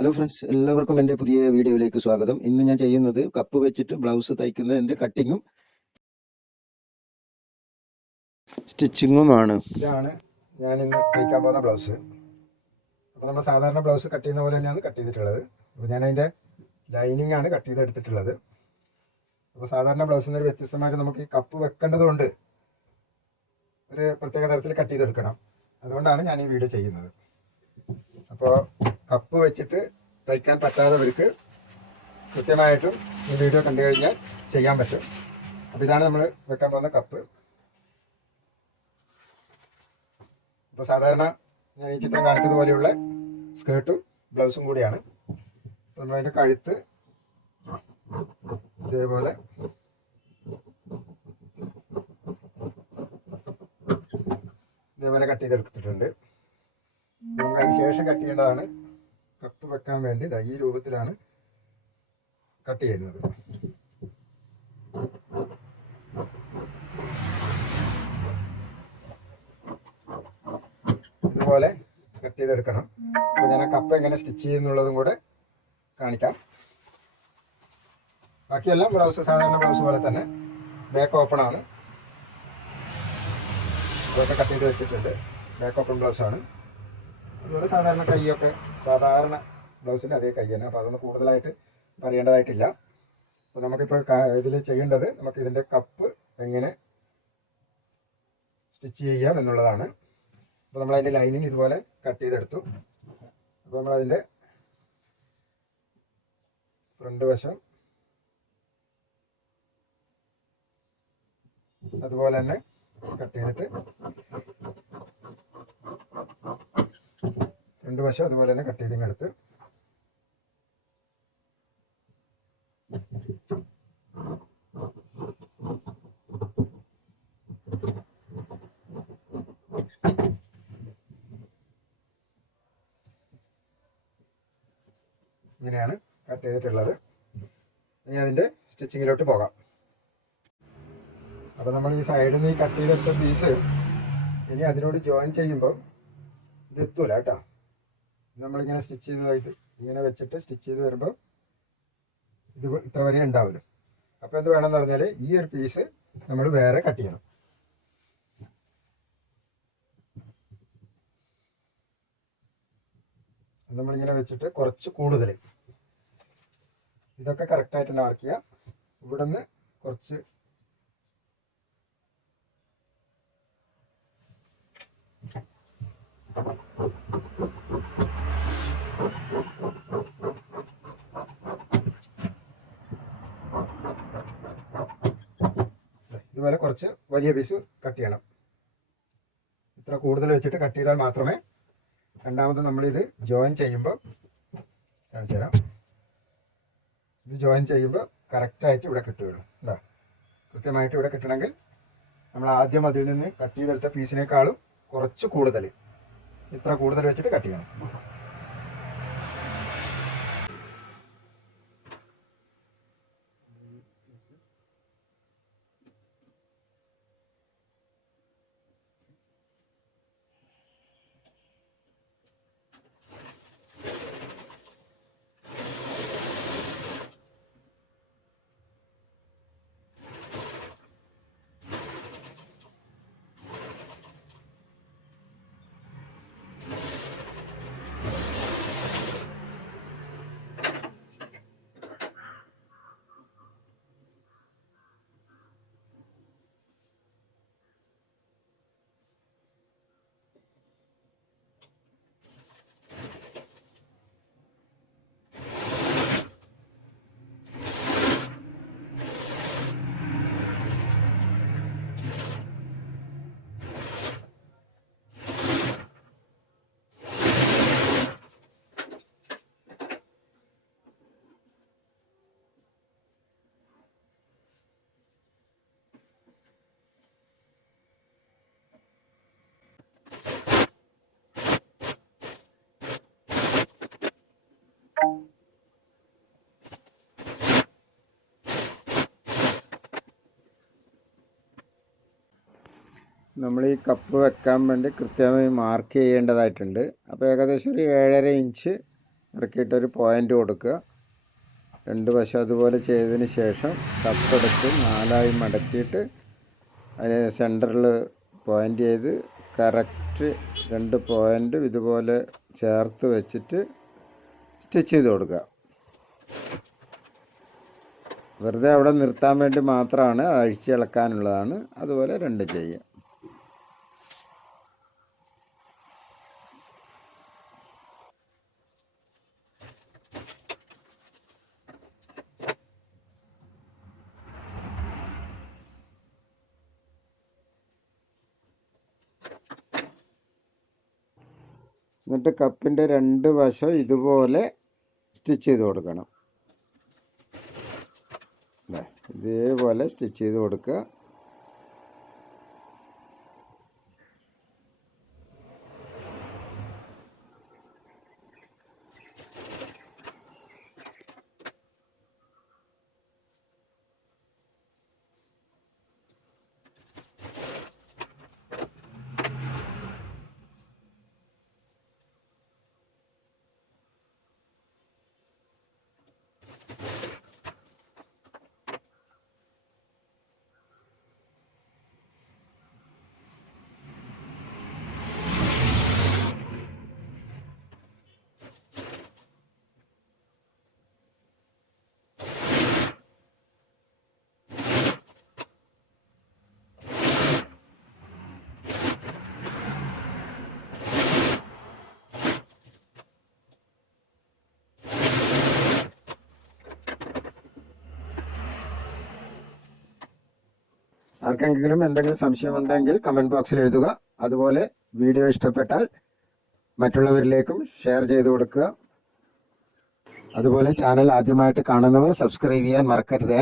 Hello friends എല്ലാവർക്കും എന്റെ പുതിയ വീഡിയോയിലേക്ക് സ്വാഗതം. ഇന്ന് ഞാൻ ചെയ്യുന്നത് കപ്പ് വെച്ചിട്ട് ബ്ലൗസ് തയ്ക്കുന്നതിന്റെ കട്ടിങ്ങും സ്റ്റിച്ചിങ്ങുമാണ് ഇതാണ് ഞാൻ ഇന്ന് തയ്ക്കാൻ പോകുന്ന ബ്ലൗസ്. അപ്പോൾ നമ്മൾ സാധാരണ ബ്ലൗസ് കട്ട് ചെയ്യുന്ന പോലെ തന്നെയാണ് കട്ട് ചെയ്തിട്ടുള്ളത്. അപ്പോൾ ഞാൻ അതിന്റെ ലൈനിങ് ആണ് കട്ട് ചെയ്തെടുത്തിട്ടുള്ളത്. അപ്പോൾ സാധാരണ ബ്ലൗസിൽ നിന്നൊരു വ്യത്യസ്തമായിട്ട് നമുക്ക് ഈ കപ്പ് വെക്കേണ്ടതുകൊണ്ട് ഒരു പ്രത്യേക തരത്തിൽ കട്ട് ചെയ്തെടുക്കണം. അതുകൊണ്ടാണ് ഞാൻ ഈ വീഡിയോ ചെയ്യുന്നത്. അപ്പോൾ കപ്പ് വെച്ചിട്ട് തയ്ക്കാൻ പറ്റാത്തവർക്ക് കൃത്യമായിട്ടും ഈ വീഡിയോ കണ്ടു കഴിഞ്ഞാൽ ചെയ്യാൻ പറ്റും. അപ്പോൾ ഇതാണ് നമ്മൾ വെക്കാൻ പോകുന്ന കപ്പ്. അപ്പോൾ സാധാരണ ഞാൻ ഈ ചിത്രം കാണിച്ചതുപോലെയുള്ള സ്കേർട്ടും ബ്ലൗസും കൂടിയാണ്. നമ്മൾ നമ്മളതിന്റെ കഴുത്ത് ഇതേപോലെ ഇതേപോലെ കട്ട് ചെയ്തെടുത്തിട്ടുണ്ട്. നമുക്ക് അതിന് ശേഷം കട്ട് ചെയ്യേണ്ടതാണ് കപ്പ് വെക്കാൻ വേണ്ടി ഈ രൂപത്തിലാണ് കട്ട് ചെയ്യുന്നത്. ഇതുപോലെ കട്ട് ചെയ്തെടുക്കണം. അപ്പോൾ ഞാൻ ആ കപ്പ് എങ്ങനെ സ്റ്റിച്ച് ചെയ്യുന്നുള്ളതും കൂടെ കാണിക്കാം. ബാക്കിയെല്ലാം ബ്ലൗസ് സാധാരണ ബ്ലൗസ് പോലെ തന്നെ ബാക്ക് ഓപ്പൺ ആണ്. ഇതൊക്കെ കട്ട് ചെയ്ത് വെച്ചിട്ടുണ്ട്. ബാക്ക് ഓപ്പൺ ബ്ലൗസ് ആണ്. അതുപോലെ സാധാരണ കൈയൊക്കെ സാധാരണ ബ്ലൗസിൽ അതേ കൈ തന്നെ. അപ്പോൾ അതൊന്നും കൂടുതലായിട്ട് പറയേണ്ടതായിട്ടില്ല. അപ്പോൾ നമുക്കിപ്പോൾ ഇതിൽ ചെയ്യേണ്ടത് നമുക്ക് ഇതിന്റെ കപ്പ് എങ്ങനെ സ്റ്റിച്ച് ചെയ്യാം എന്നുള്ളതാണ്. അപ്പോൾ നമ്മൾ അതിന്റെ ലൈനിങ് ഇതുപോലെ കട്ട് ചെയ്തെടുത്തു. അപ്പോൾ നമ്മളതിന്റെ ഫ്രണ്ട് വശം അതുപോലെ തന്നെ കട്ട് ചെയ്തിട്ട് ഫ്രണ്ട് വശം അതുപോലെ തന്നെ കട്ട് ചെയ്തിങ്ങ് എടുത്ത്. ഇങ്ങനെയാണ് കട്ട് ചെയ്തിട്ടുള്ളത്. ഇനി അതിന്റെ സ്റ്റിച്ചിങ്ങിലോട്ട് പോകാം. അപ്പോൾ നമ്മൾ ഈ സൈഡിൽ നിന്ന് ഈ കട്ട് ചെയ്തെടുത്ത പീസ് ഇനി അതിനോട് ജോയിൻ ചെയ്യുമ്പോൾ ഇത് എത്തൂല കേട്ടോ. നമ്മളിങ്ങനെ സ്റ്റിച്ച് ചെയ്ത് ഇങ്ങനെ വെച്ചിട്ട് സ്റ്റിച്ച് ചെയ്ത് വരുമ്പോൾ ഇത് ഇത്ര വരെ ഉണ്ടാവില്ല അപ്പോൾ എന്ത് വേണമെന്ന് പറഞ്ഞാൽ ഈ ഒരു പീസ് നമ്മൾ വേറെ കട്ട് ചെയ്യണം. നമ്മളിങ്ങനെ വെച്ചിട്ട് കുറച്ച് കൂടുതൽ ഇതൊക്കെ കറക്റ്റായിട്ട് തന്നെ വർക്ക് ചെയ്യാം. ഇവിടെ നിന്ന് കുറച്ച് ഇതുപോലെ കുറച്ച് വലിയ പീസ് കട്ട് ചെയ്യണം. ഇത്ര കൂടുതൽ വെച്ചിട്ട് കട്ട് ചെയ്താൽ മാത്രമേ രണ്ടാമത് നമ്മളിത് ജോയിൻ ചെയ്യുമ്പോൾ കാണിച്ചു തരാം. ഇത് ജോയിൻ ചെയ്യുമ്പോൾ കറക്റ്റായിട്ട് ഇവിടെ കിട്ടുകയുള്ളൂ. കേട്ടോ കൃത്യമായിട്ട് ഇവിടെ കിട്ടണമെങ്കിൽ നമ്മൾ ആദ്യം അതിൽ നിന്ന് കട്ട് ചെയ്തെടുത്ത പീസിനേക്കാളും കുറച്ച് കൂടുതൽ. ഇത്ര കൂടുതൽ വെച്ചിട്ട് കട്ട് ചെയ്യണം. നമ്മൾ ഈ കപ്പ് വെക്കാൻ വേണ്ടി കൃത്യമായി മാർക്ക് ചെയ്യേണ്ടതായിട്ടുണ്ട്. അപ്പോൾ ഏകദേശം ഒരു ഏഴര ഇഞ്ച് ഇറക്കിയിട്ടൊരു പോയിന്റ് കൊടുക്കുക. രണ്ട് വശം അതുപോലെ ചെയ്തതിന് ശേഷം കപ്പെടുത്ത് നാലായി മടക്കിയിട്ട് അതിന് സെന്ററിൽ പോയിന്റ് ചെയ്ത് കറക്റ്റ് രണ്ട് പോയിന്റും ഇതുപോലെ ചേർത്ത് വെച്ചിട്ട് സ്റ്റിച്ച് ചെയ്ത് കൊടുക്കുക. വെറുതെ അവിടെ നിർത്താൻ വേണ്ടി മാത്രമാണ് അഴിച്ചിളക്കാനുള്ളതാണ് അതുപോലെ രണ്ട് ചെയ്യുക. എന്നിട്ട് കപ്പിന്റെ രണ്ട് വശം ഇതുപോലെ സ്റ്റിച്ച് ചെയ്ത് കൊടുക്കണം. ഇതേപോലെ സ്റ്റിച്ച് ചെയ്ത് കൊടുക്കുക. ആർക്കെങ്കിലും എന്തെങ്കിലും സംശയം ഉണ്ടെങ്കിൽ കമന്റ് ബോക്സിൽ എഴുതുക. അതുപോലെ വീഡിയോ ഇഷ്ടപ്പെട്ടാൽ മറ്റുള്ളവരിലേക്കും ഷെയർ ചെയ്തു കൊടുക്കുക. അതുപോലെ ചാനൽ ആദ്യമായിട്ട് കാണുന്നവർ സബ്സ്ക്രൈബ് ചെയ്യാൻ മറക്കരുത്.